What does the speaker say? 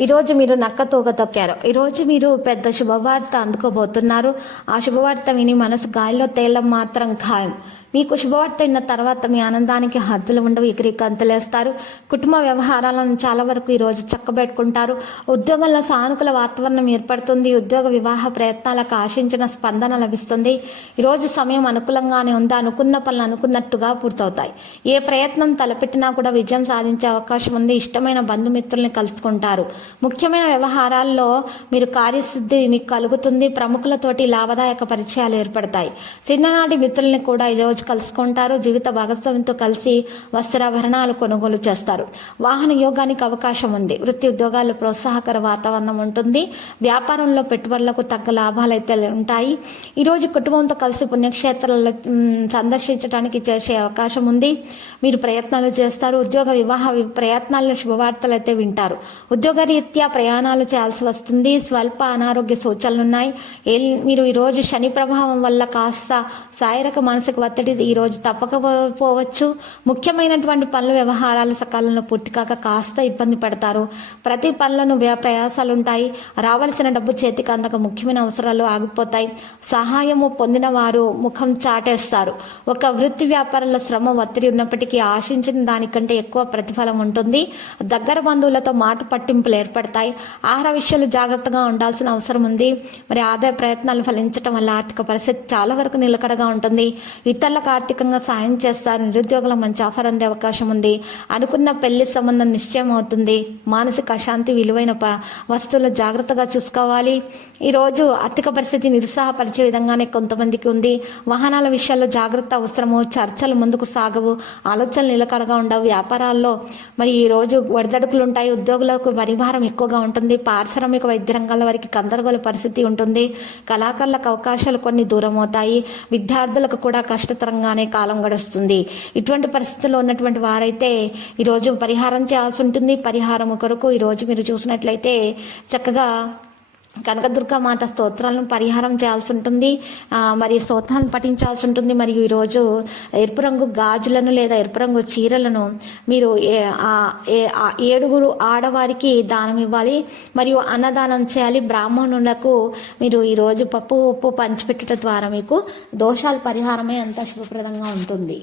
ఈరోజు మీరు నక్క తోక తొక్కారు. ఈరోజు మీరు పెద్ద శుభవార్త అందుకోబోతున్నారు. ఆ శుభవార్త విని మనసు గాలిలో తేలం మాత్రం ఖాయం. మీకు శుభవార్త అయిన తర్వాత మీ ఆనందానికి హద్దులు ఉండవు. ఎగిరికి అంతలేస్తారు కుటుంబ వ్యవహారాలను చాలా వరకు ఈరోజు చక్కబెట్టుకుంటారు. ఉద్యోగంలో సానుకూల వాతావరణం ఏర్పడుతుంది. ఉద్యోగ వివాహ ప్రయత్నాలకు ఆశించిన స్పందన లభిస్తుంది. ఈరోజు సమయం అనుకూలంగానే ఉంది. అనుకున్న పనులు అనుకున్నట్టుగా పూర్తవుతాయి. ఏ ప్రయత్నం తలపెట్టినా కూడా విజయం సాధించే అవకాశం ఉంది. ఇష్టమైన బంధుమిత్రుల్ని కలుసుకుంటారు. ముఖ్యమైన వ్యవహారాల్లో మీరు కార్యసిద్ధి మీకు కలుగుతుంది. ప్రముఖులతోటి లాభదాయక పరిచయాలు ఏర్పడతాయి. చిన్ననాటి మిత్రుల్ని కూడా ఈరోజు కలుసుకుంటారు. జీవిత భాగస్వామితో కలిసి వస్త్రాభరణాలు కొనుగోలు చేస్తారు. వాహన యోగానికి అవకాశం ఉంది. వృత్తి ఉద్యోగాల్లో ప్రోత్సాహకర వాతావరణం ఉంటుంది. వ్యాపారంలో పెట్టుబడులకు తగ్గ లాభాలు అయితే ఉంటాయి. ఈరోజు కుటుంబంతో కలిసి పుణ్యక్షేత్రాలు సందర్శించడానికి చేసే అవకాశం ఉంది. మీరు ప్రయత్నాలు చేస్తారు. ఉద్యోగ వివాహ ప్రయత్నాలను ప్రయత్నాల్లో శుభవార్తలు అయితే వింటారు. ఉద్యోగరీత్యా ప్రయాణాలు చేయాల్సి వస్తుంది. స్వల్ప అనారోగ్య సూచనలు ఉన్నాయి మీరు ఈరోజు శని ప్రభావం వల్ల కాస్త శారీరక మానసిక ఒత్తిడి ఈరోజు తప్పకపోవచ్చు. ముఖ్యమైనటువంటి పనుల వ్యవహారాలు సకాలంలో పూర్తి కాక కాస్త ఇబ్బంది పడతారు. ప్రతి పనులను ప్రయాసాలు ఉంటాయి రావాల్సిన డబ్బు చేతికి అందక ముఖ్యమైన అవసరాలు ఆగిపోతాయి. సహాయము పొందిన వారు ముఖం చాటేస్తారు. ఒక వృత్తి వ్యాపారంలో శ్రమ ఒత్తిడి ఉన్నప్పటికీ ఆశించిన దానికంటే ఎక్కువ ప్రతిఫలం ఉంటుంది. దగ్గర బంధువులతో మాట పట్టింపులు ఏర్పడతాయి. ఆహార విషయాలు జాగ్రత్తగా ఉండాల్సిన అవసరం ఉంది. మరి ఆదాయ ప్రయత్నాలు ఫలించడం వల్ల ఆర్థిక పరిస్థితి చాలా వరకు నిలకడగా ఉంటుంది. ఇతరుల ఇతరులకు ఆర్థికంగా సాయం చేస్తారు నిరుద్యోగులకు మంచి ఆఫర్ అందే అవకాశం ఉంది. అనుకున్న పెళ్ళి సంబంధం నిశ్చయం అవుతుంది. మానసిక అశాంతి విలువైన వస్తువులు జాగ్రత్తగా చూసుకోవాలి. ఈరోజు ఆర్థిక పరిస్థితి నిరుత్సాహపరిచే విధంగానే కొంతమందికి ఉంది. వాహనాల విషయాల్లో జాగ్రత్త అవసరము చర్చలు ముందుకు సాగవు ఆలోచనలు నిలకడగా ఉండవు. వ్యాపారాల్లో మరి ఈ రోజు ఉంటాయి. ఉద్యోగులకు పరిభారం ఎక్కువగా ఉంటుంది. పారిశ్రామిక వైద్య రంగాల వారికి గందరగోళ పరిస్థితి ఉంటుంది. కళాకారులకు అవకాశాలు కొన్ని దూరం అవుతాయి. విద్యార్థులకు కూడా కష్టత కష్టతరంగానే కాలం గడుస్తుంది. ఇటువంటి పరిస్థితుల్లో ఉన్నటువంటి వారైతే ఈరోజు పరిహారం చేయాల్సి ఉంటుంది. పరిహారం కొరకు ఈరోజు మీరు చూసినట్లయితే చక్కగా కనకదుర్గా మాత స్తోత్రాలను పరిహారం చేయాల్సి ఉంటుంది. మరియు స్తోత్రాలను స్తోత్రాన్ని పఠించాల్సి ఉంటుంది. మరియు ఈరోజు ఎరుపు రంగు గాజులను లేదా ఎరుపు రంగు చీరలను మీరు ఏ- ఏ- ఏడుగురు ఆడవారికి దానం ఇవ్వాలి. మరియు అన్నదానం చేయాలి. బ్రాహ్మణులకు మీరు ఈరోజు పప్పు ఉప్పు పంచిపెట్టడం ద్వారా మీకు దోషాల పరిహారమే అంత శుభప్రదంగా ఉంటుంది.